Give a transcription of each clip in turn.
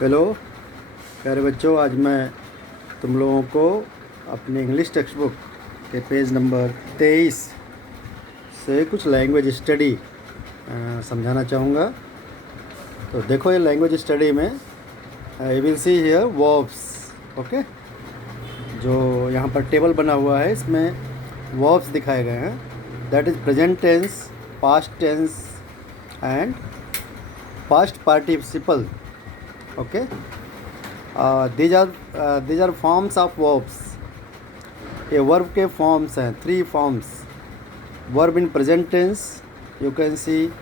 Hello प्यारे बच्चों, आज मैं तुम लोगों को अपने इंग्लिश टेक्स्ट बुक के पेज नंबर 23 से कुछ लैंग्वेज स्टडी समझाना चाहूँगा। तो देखो, ये लैंग्वेज स्टडी में you will see here verbs. Okay, जो यहाँ पर टेबल बना हुआ है इसमें वर्ब्स दिखाए गए हैं। That is present tense, past tense and past participle. Okay, these are forms of verbs। ये वर्ब के फॉर्म्स हैं, 3 forms. Verb in present tense you can see,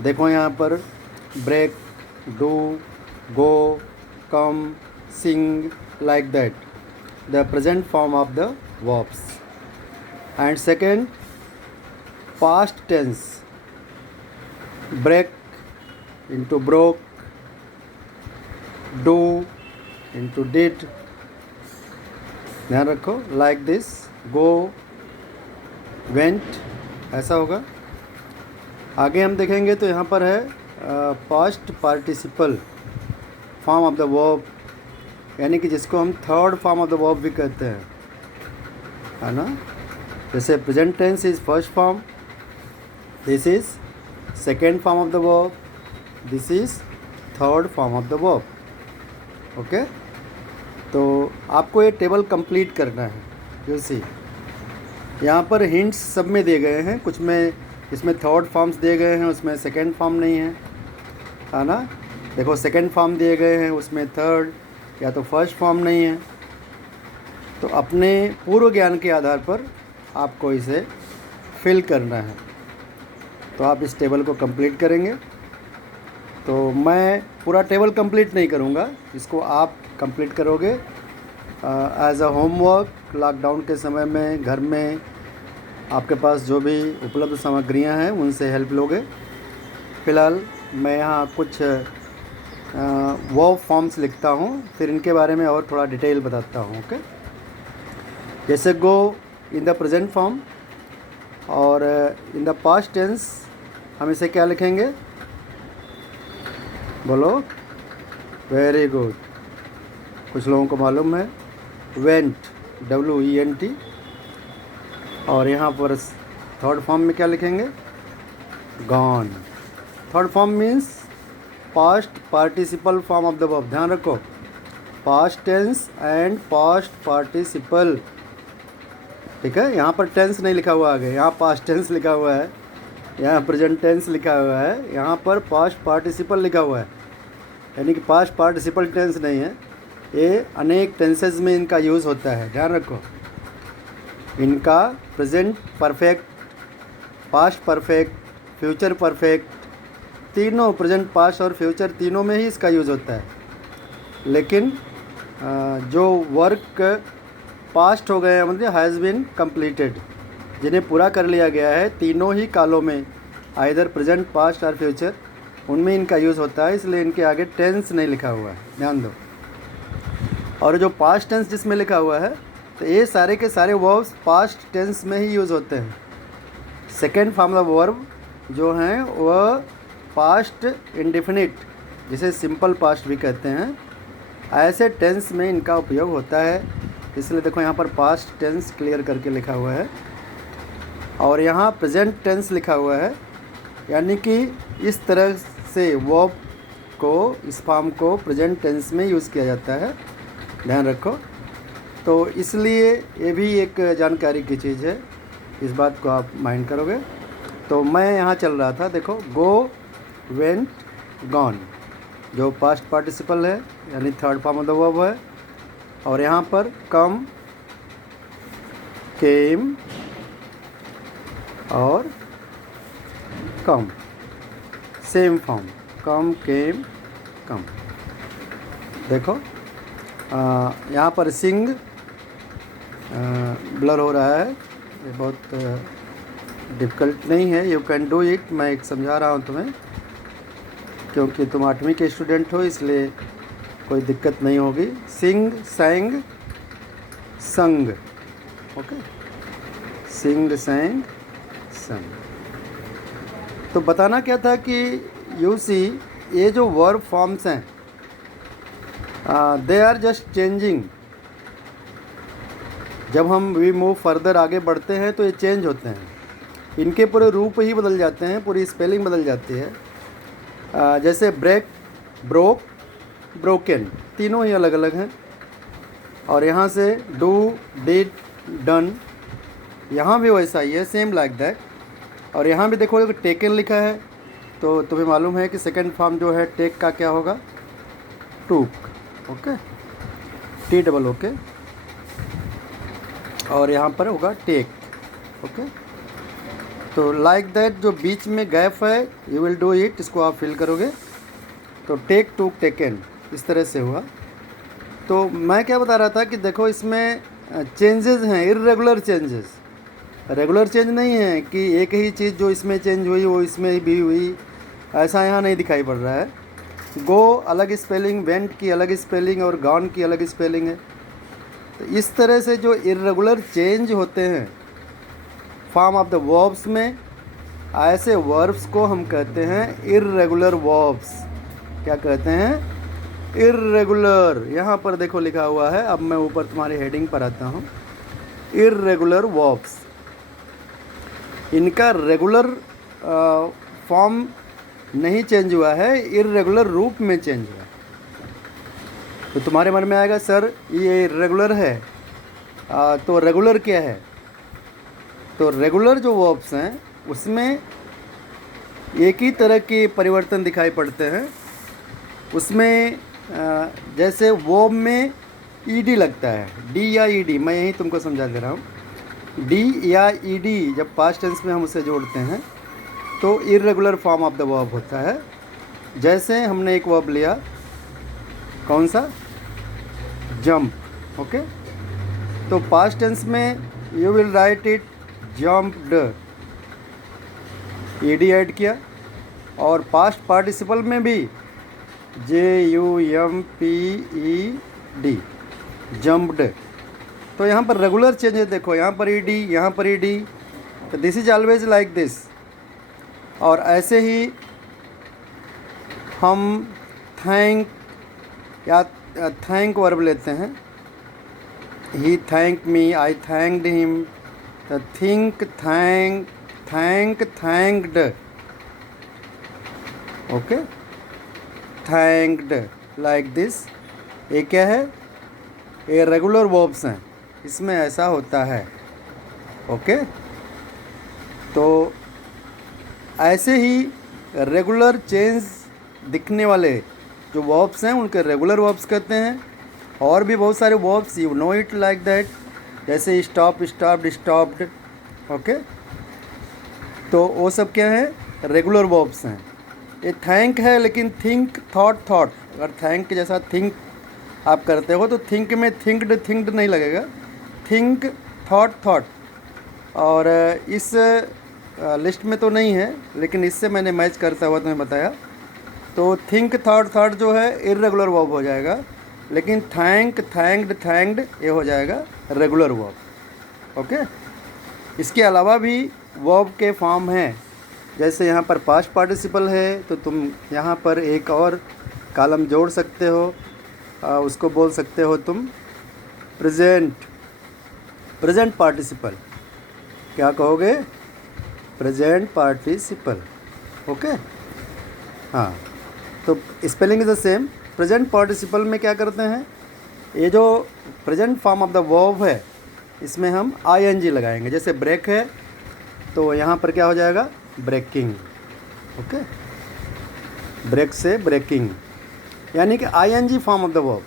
देखो यहाँ पर break, do, go, come, sing, like that the present form of the verbs। And second, past tense, break into broke, do into did, ध्यान रखो, like this, go, went, ऐसा होगा। आगे हम देखेंगे तो यहाँ पर है past participle form of the verb, यानी कि जिसको हम third form of the verb भी कहते हैं, है ना। जैसे present tense is first form, this is second form of the verb, this is third form of the verb. Okay, तो आपको ये टेबल कंप्लीट करना है। यू सी, यहाँ पर हिंट्स सब में दिए गए हैं, कुछ में इसमें थर्ड फॉर्म्स दिए गए हैं, उसमें सेकेंड फॉर्म नहीं है ना। देखो, सेकेंड फॉर्म दिए गए हैं, उसमें थर्ड या तो फर्स्ट फॉर्म नहीं है। तो अपने पूर्व ज्ञान के आधार पर आपको इसे फिल करना है। तो आप इस टेबल को कंप्लीट करेंगे। तो मैं पूरा टेबल कंप्लीट नहीं करूँगा, इसको आप कंप्लीट करोगे एज अ होमवर्क। लॉकडाउन के समय में घर में आपके पास जो भी उपलब्ध सामग्रियां हैं उनसे हेल्प लोगे। फ़िलहाल मैं यहाँ कुछ वर्ब फॉर्म्स लिखता हूँ, फिर इनके बारे में और थोड़ा डिटेल बताता हूँ। ओके, जैसे गो इन द प्रेजेंट फॉर्म, और इन द पास्ट टेंस हम इसे क्या लिखेंगे, बोलो। वेरी गुड, कुछ लोगों को मालूम है। Went, WENT। और यहाँ पर थर्ड फॉर्म में क्या लिखेंगे, gone. Third form means past participle form of the verb. ध्यान रखो, past tense and past participle. ठीक है, यहाँ पर टेंस नहीं लिखा हुआ आगे, यहाँ पास्ट टेंस लिखा हुआ है, यहाँ प्रेजेंट टेंस लिखा हुआ है, यहाँ पर पास्ट पार्टिसिपल लिखा हुआ है, यानी कि पास्ट पार्टिसिपल टेंस नहीं है। ये अनेक टेंसेस में इनका यूज़ होता है, ध्यान रखो। इनका present perfect, past perfect, future perfect, तीनों, प्रेजेंट, पास्ट और फ्यूचर तीनों में ही इसका यूज़ होता है। लेकिन जो वर्क पास्ट हो गए, मतलब हैज़ बीन कंप्लीटेड, जिन्हें पूरा कर लिया गया है तीनों ही कालों में, आइदर प्रेजेंट, पास्ट और फ्यूचर, उनमें इनका यूज़ होता है, इसलिए इनके आगे टेंस नहीं लिखा हुआ है, ध्यान दो। और जो पास्ट टेंस जिसमें लिखा हुआ है, तो ये सारे के सारे वर्ब्स पास्ट टेंस में ही यूज़ होते हैं। सेकेंड फॉर्म ऑफ वर्ब जो हैं वह पास्ट इंडेफिनिट, जिसे सिंपल पास्ट भी कहते हैं, ऐसे टेंस में इनका उपयोग होता है। इसलिए देखो, यहाँ पर पास्ट टेंस क्लियर करके लिखा हुआ है, और यहाँ प्रेजेंट टेंस लिखा हुआ है, यानी कि इस तरह से वर्ब को, इस फॉर्म को प्रेजेंट टेंस में यूज़ किया जाता है, ध्यान रखो। तो इसलिए ये भी एक जानकारी की चीज़ है, इस बात को आप माइंड करोगे। तो मैं यहाँ चल रहा था, देखो, गो, वेंट, गॉन, जो पास्ट पार्टिसिपल है, यानी third form of the verb है। और यहाँ पर कम, केम और कम, सेम फॉर्म, कम, केम, कम। देखो, यहाँ पर सिंग ब्लर हो रहा है, ये बहुत डिफ़िकल्ट नहीं है, यू कैन डू इट। मैं एक समझा रहा हूँ तुम्हें, क्योंकि तुम 8वीं के स्टूडेंट हो, इसलिए कोई दिक्कत नहीं होगी। सिंग, सैंग, संग। ओके, सिंग, सैंग, संग। तो बताना क्या था कि यू सी, ये जो वर्ब फॉर्म्स हैं दे आर जस्ट चेंजिंग। जब हम वी मूव फर्दर आगे बढ़ते हैं तो ये चेंज होते हैं, इनके पूरे रूप ही बदल जाते हैं, पूरी स्पेलिंग बदल जाती है। जैसे ब्रेक, ब्रोक, ब्रोकन, तीनों ही अलग अलग हैं। और यहाँ से डू, डिड, डन, यहाँ भी वैसा ही है, सेम लाइक दैट। और यहाँ भी देखो टेकन लिखा है, तो तुम्हें मालूम है कि सेकंड फॉर्म जो है टेक का क्या होगा, टूक। ओके, टी डबल ओके, और यहाँ पर होगा टेक। ओके, तो लाइक दैट जो बीच में गैप है, यू विल डू इट, इसको आप फिल करोगे। तो टेक, टूक, टेकन, इस तरह से हुआ। तो मैं क्या बता रहा था कि देखो इसमें चेंजेस हैं, इर्रेगुलर चेंजेस। रेगुलर चेंज नहीं है कि एक ही चीज़ जो इसमें चेंज हुई वो इसमें भी हुई, ऐसा यहाँ नहीं दिखाई पड़ रहा है। गो अलग स्पेलिंग, वेंट की अलग स्पेलिंग और गॉन की अलग स्पेलिंग है। तो इस तरह से जो इर्रेगुलर चेंज होते हैं फॉर्म ऑफ द वर्ब्स में, ऐसे वर्ब्स को हम कहते हैं इर्रेगुलर वर्ब्स। क्या कहते हैं? इर्रेगुलर। यहाँ पर देखो लिखा हुआ है, अब मैं ऊपर तुम्हारी हेडिंग पर आता हूँ। इर्रेगुलर वर्ब्स, इनका रेगुलर फॉर्म नहीं चेंज हुआ है, इर्रेगुलर रूप में चेंज हुआ। तो तुम्हारे मन में आएगा सर ये इर्रेगुलर है, तो रेगुलर क्या है? तो रेगुलर जो वर्ब्स हैं उसमें एक ही तरह के परिवर्तन दिखाई पड़ते हैं। उसमें जैसे वर्ब में ईडी लगता है, डी या ईडी, मैं यही तुमको समझा दे रहा हूँ। डी या ईडी जब पास्ट टेंस में हम उसे जोड़ते हैं तो irregular form of the verb होता है। जैसे हमने एक वर्ब लिया, कौन सा? जंप। ओके, तो पास्ट टेंस में you will write it jumped, ED add किया। और पास्ट पार्टिसिपल में भी JUMPED, जंप्ड। तो यहाँ पर रेगुलर चेंजेस देखो, यहाँ पर ईडी, यहाँ पर ईडी, तो this is always like this. और ऐसे ही हम थैंक या थैंक वर्ब लेते हैं। He thank me, I thanked him, the think, thank, thank, thanked. Okay, thanked, like this. ये क्या है? ये रेगुलर वर्ब्स हैं, इसमें ऐसा होता है। ओके, तो ऐसे ही रेगुलर चेंज दिखने वाले जो वर्ब्स हैं उनके रेगुलर वर्ब्स कहते हैं। और भी बहुत सारे verbs, you know it like that, जैसे स्टॉप, स्टॉप्ड, स्टॉप्ड। ओके, तो वो सब क्या है? रेगुलर वर्ब्स हैं। ये थैंक है, लेकिन थिंक, थॉट, थॉट, अगर थैंक के जैसा थिंक आप करते हो तो थिंक में थिंक्ड, थिंक्ड नहीं लगेगा, थिंक, थॉट, थॉट। और इस लिस्ट में तो नहीं है, लेकिन इससे मैंने मैच करता हुआ तुम्हें बताया। तो थिंक, थॉट, थॉट जो है इर्रेगुलर वर्ब हो जाएगा, लेकिन थैंक, थैंक्ड, थैंक्ड ये हो जाएगा रेगुलर वर्ब। ओके, इसके अलावा भी वर्ब के फॉर्म हैं। जैसे यहाँ पर पास्ट पार्टिसिपल है, तो तुम यहाँ पर एक और कॉलम जोड़ सकते हो, उसको बोल सकते हो तुम प्रेजेंट, प्रेजेंट पार्टिसिपल। क्या कहोगे? Present participle. ओके, हाँ, तो spelling is the same. Present participle में क्या करते हैं? ये जो present form of the verb है इसमें हम ING लगाएंगे। जैसे ब्रेक है तो यहाँ पर क्या हो जाएगा? ब्रेकिंग। ओके, ब्रेक से ब्रेकिंग, यानी कि ING form of the verb.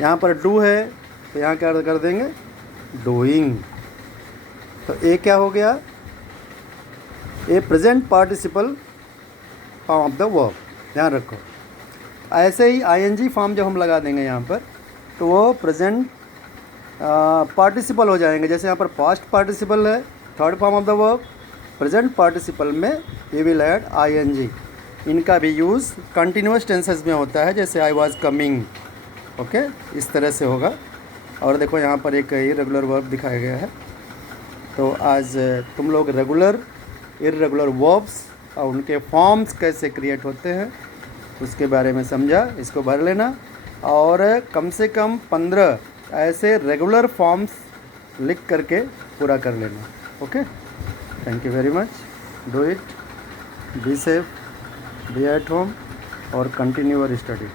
यहाँ पर डू है तो यहाँ क्या कर देंगे? डूइंग। तो ये क्या हो गया? ये present participle form of the verb, ध्यान रखो। ऐसे ही ING फॉर्म जब हम लगा देंगे यहाँ पर तो वो प्रेजेंट पार्टिसिपल हो जाएंगे। जैसे यहाँ पर पास्ट पार्टिसिपल है, third form of the verb, present participle में यू विल ऐड ING। इनका भी यूज़ कंटिन्यूस टेंसेस में होता है, जैसे आई वॉज कमिंग। ओके, इस तरह से होगा। और देखो यहाँ पर एक इर्रेगुलर वर्ब दिखाया गया है। तो आज तुम लोग रेगुलर, इर्रेगुलर वर्ब्स और उनके फॉर्म्स कैसे क्रिएट होते हैं उसके बारे में समझा। इसको भर लेना। और कम से कम 15 ऐसे रेगुलर फॉर्म्स लिख करके पूरा कर लेना। Okay, thank you very much, do it, be safe, be at home और कंटिन्यू योर स्टडी।